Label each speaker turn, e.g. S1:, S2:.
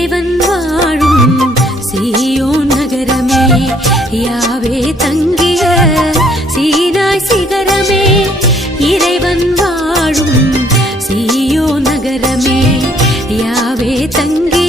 S1: இறைவன் வாழும் சீயோ நகரமே. யாவே தங்கிய சீனாய் சிகரமே. இறைவன் வாழும் சீயோ நகரமே. யாவே தங்கிய